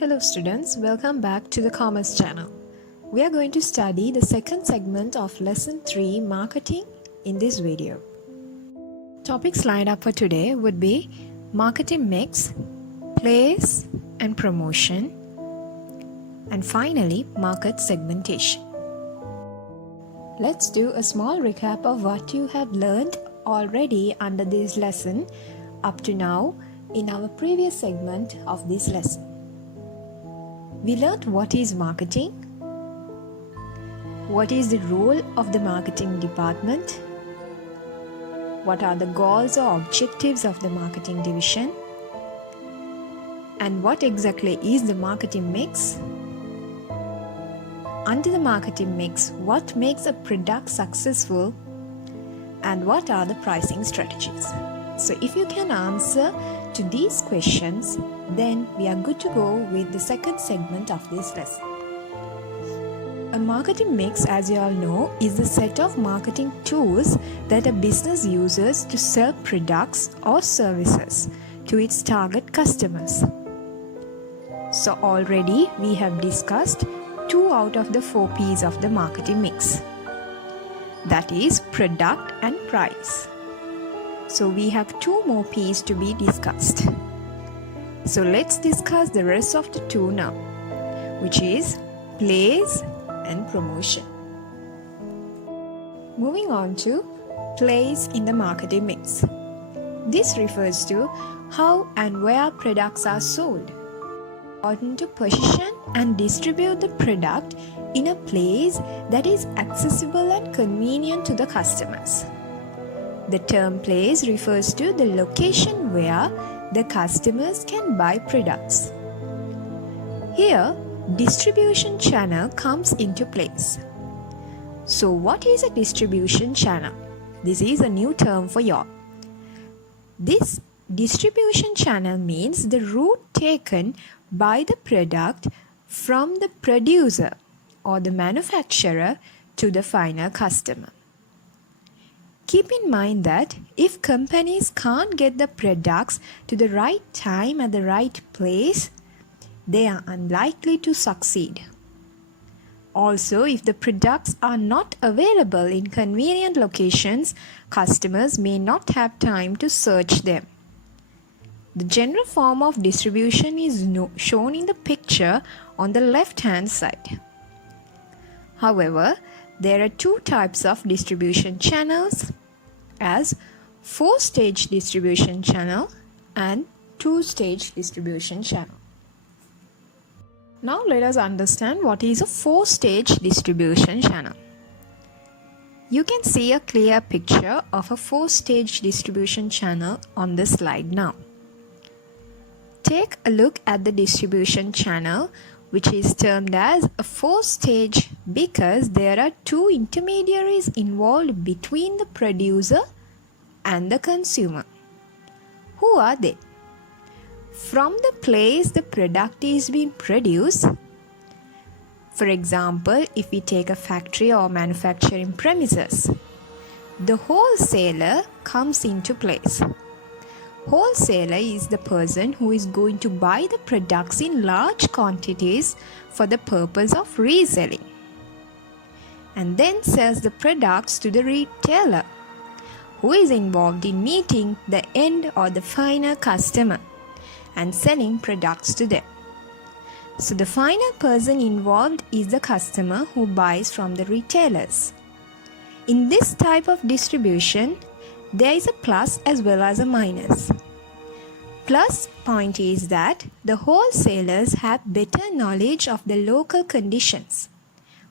Hello students, welcome back to the Commerce channel. We are going to study the second segment of Lesson 3 Marketing in this video. Topics lined up for today would be Marketing Mix, Place and Promotion, and finally Market Segmentation. Let's do a small recap of what you have learned already under this lesson up to now in our previous segment of this lesson. We learned what is marketing, what is the role of the marketing department, what are the goals or objectives of the marketing division, and what exactly is the marketing mix. Under the marketing mix, what makes a product successful, and what are the pricing strategies. So if you can answer to these questions, then we are good to go with the second segment of this lesson. A marketing mix, as you all know, is the set of marketing tools that a business uses to sell products or services to its target customers. So already we have discussed 2 out of the 4 P's of the marketing mix. That is product and price. So we have 2 more P's to be discussed. So let's discuss the rest of the 2 now, which is place and promotion. Moving on to place in the marketing mix. This refers to how and where products are sold. Important to position and distribute the product in a place that is accessible and convenient to the customers. The term place refers to the location where the customers can buy products. Here, distribution channel comes into place. So what is a distribution channel? This is a new term for you all. This distribution channel means the route taken by the product from the producer or the manufacturer to the final customer. Keep in mind that if companies can't get the products to the right time at the right place, they are unlikely to succeed. Also, if the products are not available in convenient locations, customers may not have time to search them. The general form of distribution is shown in the picture on the left-hand side. However, there are 2 types of distribution channels, as 4-stage distribution channel and 2-stage distribution channel. Now let us understand what is a 4-stage distribution channel. You can see a clear picture of a 4-stage distribution channel on the slide now. Take a look at the distribution channel, which is termed as a 4-stage because there are 2 intermediaries involved between the producer and the consumer. Who are they? From the place the product is being produced, for example, if we take a factory or manufacturing premises, the wholesaler comes into place. Wholesaler is the person who is going to buy the products in large quantities for the purpose of reselling and then sells the products to the retailer, who is involved in meeting the end or the final customer and selling products to them. So the final person involved is the customer who buys from the retailers. In this type of distribution, there is a plus as well as a minus. Plus point is that the wholesalers have better knowledge of the local conditions.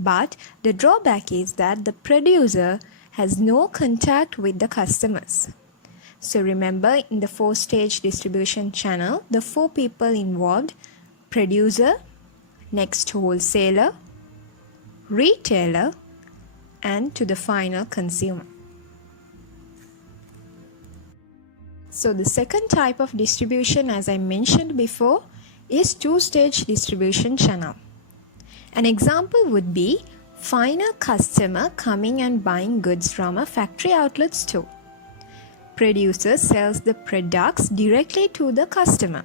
But the drawback is that the producer has no contact with the customers. So remember, in the 4-stage distribution channel, the 4 people involved: producer, next wholesaler, retailer, and to the final consumer. So the second type of distribution, as I mentioned before, is 2-stage distribution channel. An example would be final customer coming and buying goods from a factory outlet store. Producer sells the products directly to the customer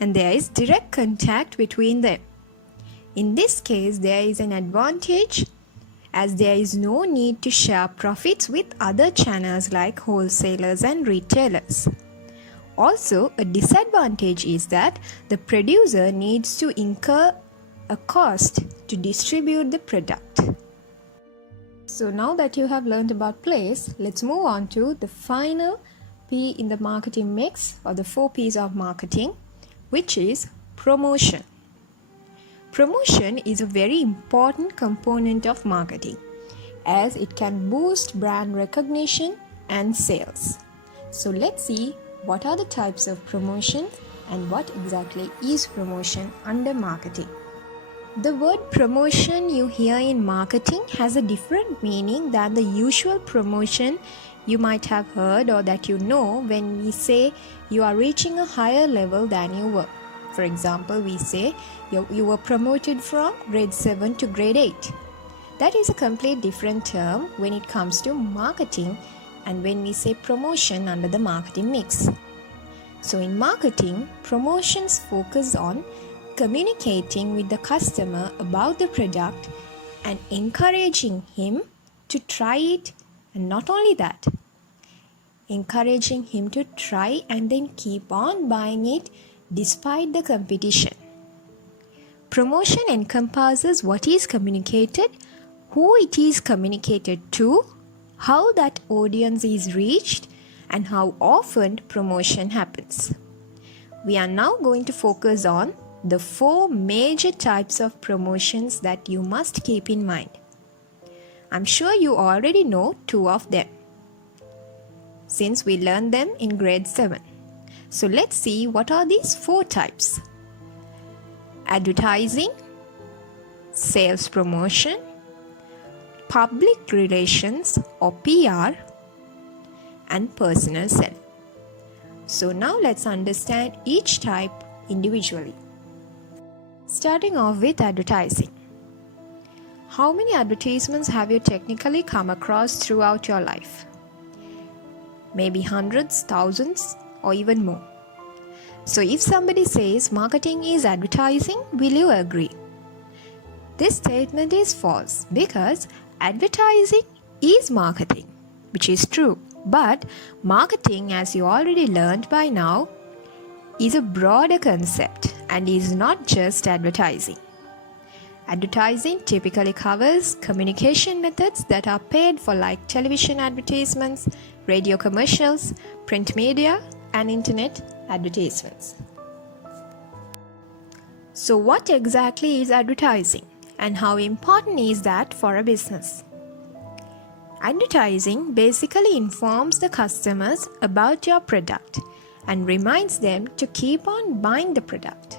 and there is direct contact between them. In this case, there is an advantage as there is no need to share profits with other channels like wholesalers and retailers. Also, a disadvantage is that the producer needs to incur a cost to distribute the product. So now that you have learned about place, let's move on to the final P in the marketing mix, or the 4 P's of marketing, which is promotion. Promotion is a very important component of marketing as it can boost brand recognition and sales. So let's see what are the types of promotion and what exactly is promotion under marketing. The word promotion you hear in marketing has a different meaning than the usual promotion you might have heard or that you know when we say you are reaching a higher level than you were. For example, we say you were promoted from grade 7 to grade 8. That is a complete different term when it comes to marketing and when we say promotion under the marketing mix. So in marketing, promotions focus on communicating with the customer about the product and encouraging him to try it, and not only that, encouraging him to try and then keep on buying it despite the competition. Promotion encompasses what is communicated, who it is communicated to, how that audience is reached, and how often promotion happens. We are now going to focus on the 4 major types of promotions that you must keep in mind. I'm sure you already know 2 of them, since we learned them in grade 7. So let's see what are these 4 types. Advertising, sales promotion, public relations or PR, and personal selling. So now let's understand each type individually. Starting off with advertising. How many advertisements have you technically come across throughout your life? Maybe hundreds, thousands, or even more. So if somebody says marketing is advertising, will you agree? This statement is false because advertising is marketing, which is true. But marketing, as you already learned by now, is a broader concept and is not just advertising. Advertising typically covers communication methods that are paid for, like television advertisements, radio commercials, print media, and internet advertisements. So what exactly is advertising and how important is that for a business? Advertising basically informs the customers about your product and reminds them to keep on buying the product.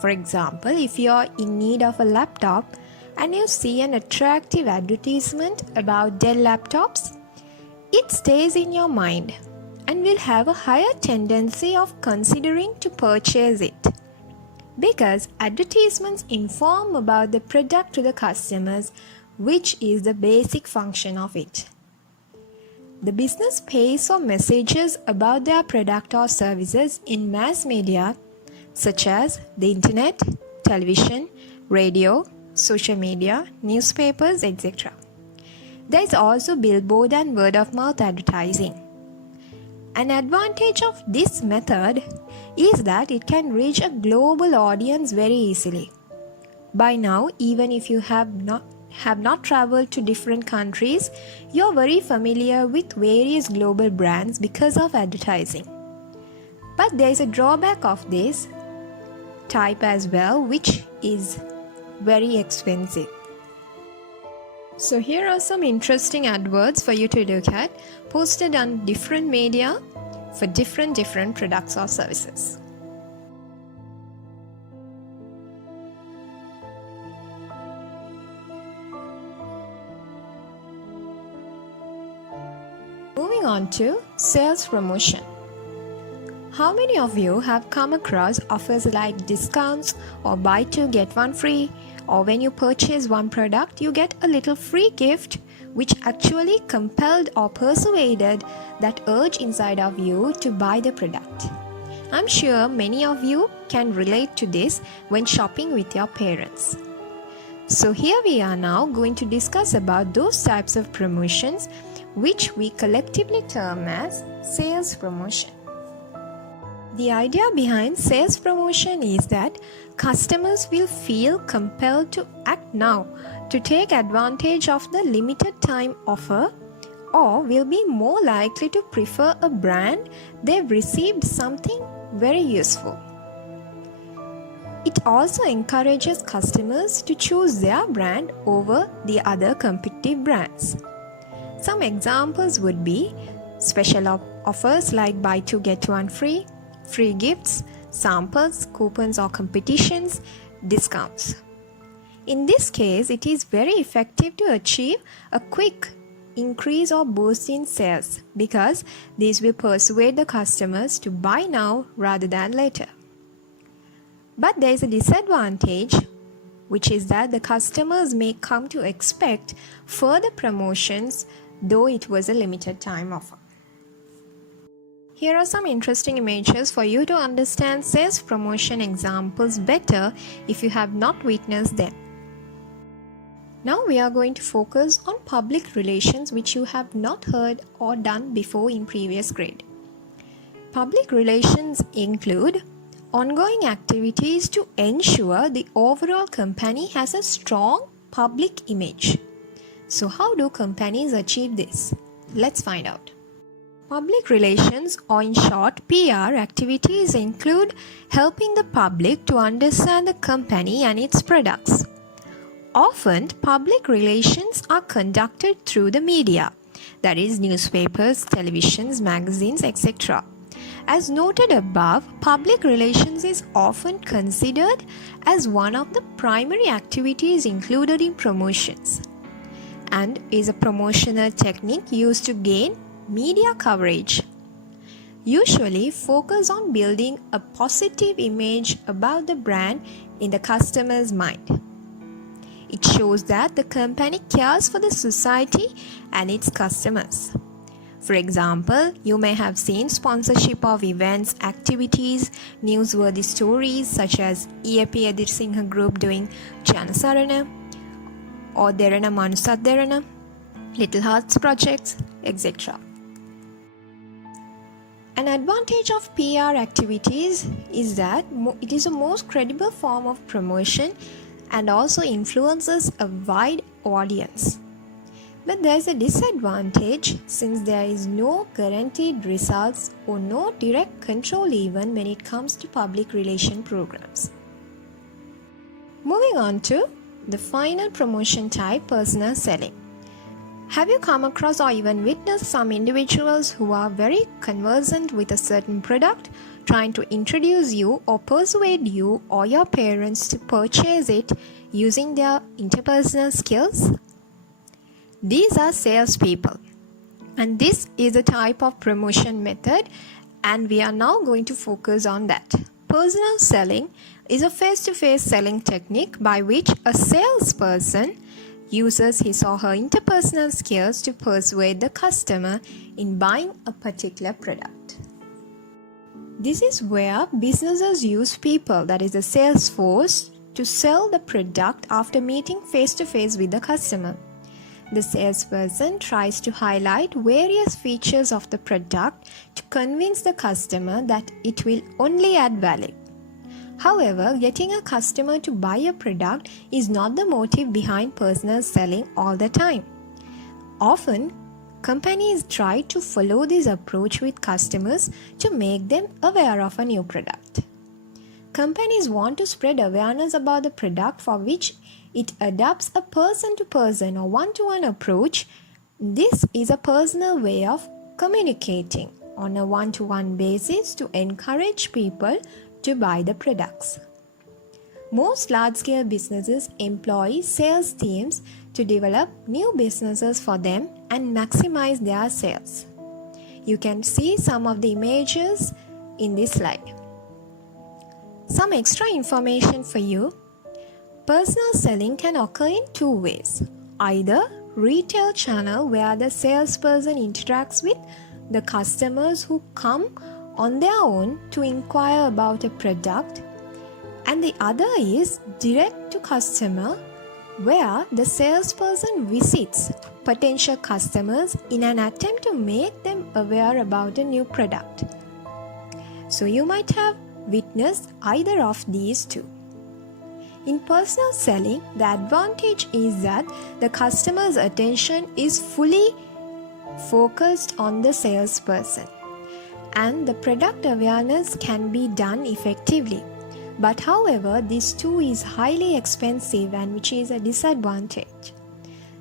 For example, if you are in need of a laptop and you see an attractive advertisement about Dell laptops, it stays in your mind and will have a higher tendency of considering to purchase it, because advertisements inform about the product to the customers, which is the basic function of it. The business pays for messages about their product or services in mass media such as the internet, television, radio, social media, newspapers, etc. There is also billboard and word of mouth advertising. An advantage of this method is that it can reach a global audience very easily. By now, even if you have not traveled to different countries, you're very familiar with various global brands because of advertising. But there is a drawback of this type as well, which is very expensive. So here are some interesting adverts for you to look at, posted on different media for different products or services. Moving on to sales promotion. How many of you have come across offers like discounts or buy 2 get 1 free, or when you purchase one product you get a little free gift, which actually compelled or persuaded that urge inside of you to buy the product? I'm sure many of you can relate to this when shopping with your parents. So here we are now going to discuss about those types of promotions which we collectively term as sales promotion. The idea behind sales promotion is that customers will feel compelled to act now to take advantage of the limited time offer, or will be more likely to prefer a brand they've received something very useful. It also encourages customers to choose their brand over the other competitive brands. Some examples would be special offers like buy 2 get 1 free, free gifts, samples, coupons or competitions, discounts. In this case, it is very effective to achieve a quick increase or boost in sales because these will persuade the customers to buy now rather than later. But there is a disadvantage, which is that the customers may come to expect further promotions though it was a limited time offer. Here are some interesting images for you to understand sales promotion examples better if you have not witnessed them. Now we are going to focus on public relations, which you have not heard or done before in previous grade. Public relations include ongoing activities to ensure the overall company has a strong public image. So how do companies achieve this? Let's find out. Public relations, or in short PR activities, include helping the public to understand the company and its products. Often, public relations are conducted through the media, that is newspapers, televisions, magazines, etc. As noted above, public relations is often considered as one of the primary activities included in promotions and is a promotional technique used to gain media coverage. Usually focus on building a positive image about the brand in the customer's mind. It shows that the company cares for the society and its customers. For example, you may have seen sponsorship of events, activities, newsworthy stories such as EAP Edirsinha Group doing Janasarana or Derana Manusat Derana, Little Hearts projects, etc. An advantage of PR activities is that it is a most credible form of promotion and also influences a wide audience. But there is a disadvantage since there is no guaranteed results or no direct control even when it comes to public relation programs. Moving on to the final promotion type, personal selling. Have you come across or even witnessed some individuals who are very conversant with a certain product, trying to introduce you or persuade you or your parents to purchase it using their interpersonal skills? These are salespeople, and this is a type of promotion method, and we are now going to focus on that. Personal selling is a face-to-face selling technique by which a salesperson uses his or her interpersonal skills to persuade the customer in buying a particular product. This is where businesses use people, that is the sales force, to sell the product after meeting face-to-face with the customer. The salesperson tries to highlight various features of the product to convince the customer that it will only add value. However, getting a customer to buy a product is not the motive behind personal selling all the time. Often, companies try to follow this approach with customers to make them aware of a new product. Companies want to spread awareness about the product, for which it adopts a person-to-person or one-to-one approach. This is a personal way of communicating on a one-to-one basis to encourage people to buy the products. Most large-scale businesses employ sales teams to develop new businesses for them and maximize their sales. You can see some of the images in this slide. Some extra information for you. Personal selling can occur in two ways. Either retail channel, where the salesperson interacts with the customers who come on their own to inquire about a product, and the other is direct to customer, where the salesperson visits potential customers in an attempt to make them aware about a new product. So you might have witnessed either of these two. In personal selling, the advantage is that the customer's attention is fully focused on the salesperson, and the product awareness can be done effectively. But however, this too is highly expensive, and which is a disadvantage,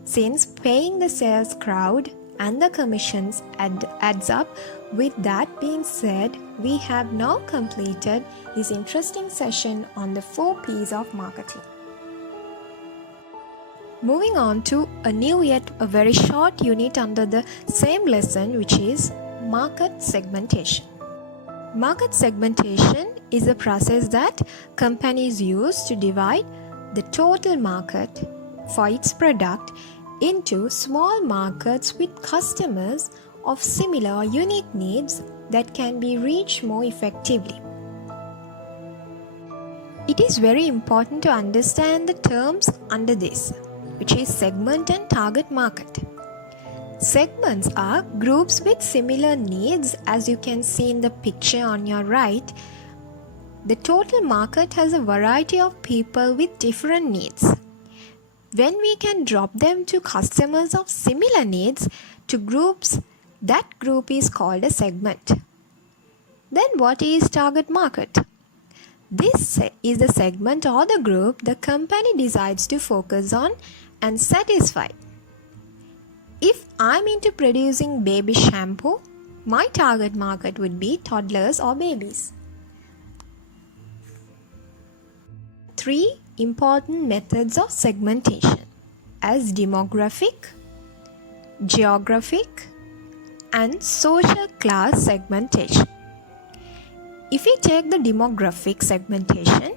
since paying the sales crowd and the commissions adds up. With that being said, we have now completed this interesting session on the 4 P's of marketing. Moving on to a new yet a very short unit under the same lesson, which is market segmentation. Market segmentation is a process that companies use to divide the total market for its product into small markets with customers of similar or unique needs that can be reached more effectively. It is very important to understand the terms under this, which is segment and target market. Segments are groups with similar needs, as you can see in the picture on your right. The total market has a variety of people with different needs. When we can drop them to customers of similar needs to groups, that group is called a segment. Then what is target market? This is the segment or the group the company decides to focus on and satisfy. If I'm into producing baby shampoo, my target market would be toddlers or babies. 3 important methods of segmentation as demographic, geographic, and social class segmentation. If we take the demographic segmentation,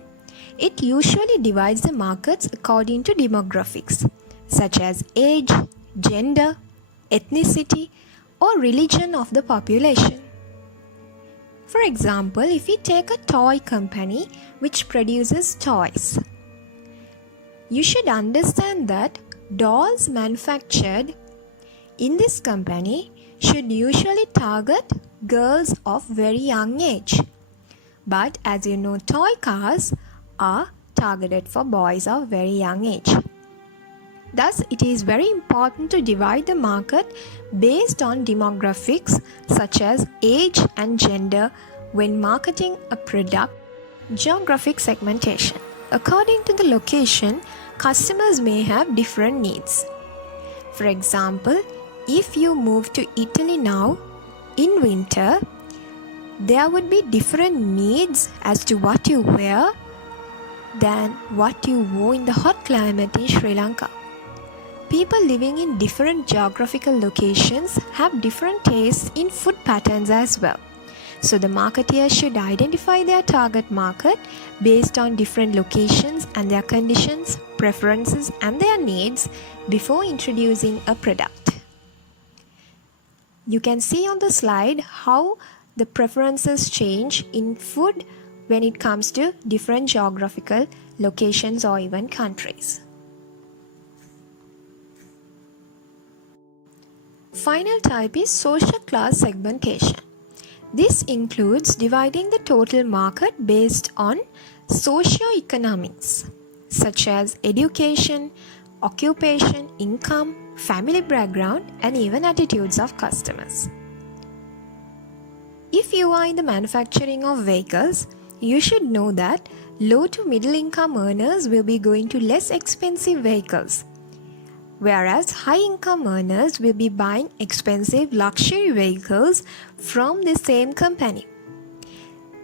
it usually divides the markets according to demographics such as age, gender, ethnicity, or religion of the population. For example, if we take a toy company which produces toys, you should understand that dolls manufactured in this company should usually target girls of very young age. But as you know, toy cars are targeted for boys of very young age. Thus, it is very important to divide the market based on demographics such as age and gender when marketing a product. Geographic segmentation. According to the location, customers may have different needs. For example, if you move to Italy now, in winter, there would be different needs as to what you wear than what you wore in the hot climate in Sri Lanka. People living in different geographical locations have different tastes in food patterns as well. So the marketeer should identify their target market based on different locations and their conditions, preferences, and their needs before introducing a product. You can see on the slide how the preferences change in food when it comes to different geographical locations or even countries. Final type is social class segmentation. This includes dividing the total market based on socio-economics, such as education, occupation, income, family background, and even attitudes of customers. If you are in the manufacturing of vehicles, you should know that low to middle income earners will be going to less expensive vehicles, whereas high income earners will be buying expensive luxury vehicles from the same company.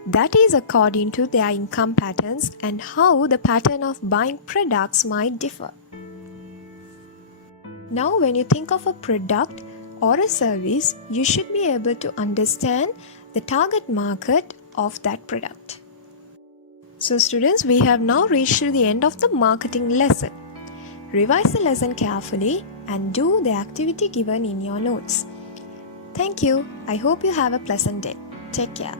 That is according to their income patterns and how the pattern of buying products might differ. Now, when you think of a product or a service, you should be able to understand the target market of that product. So students, we have now reached to the end of the marketing lesson. Revise the lesson carefully and do the activity given in your notes. Thank you. I hope you have a pleasant day. Take care.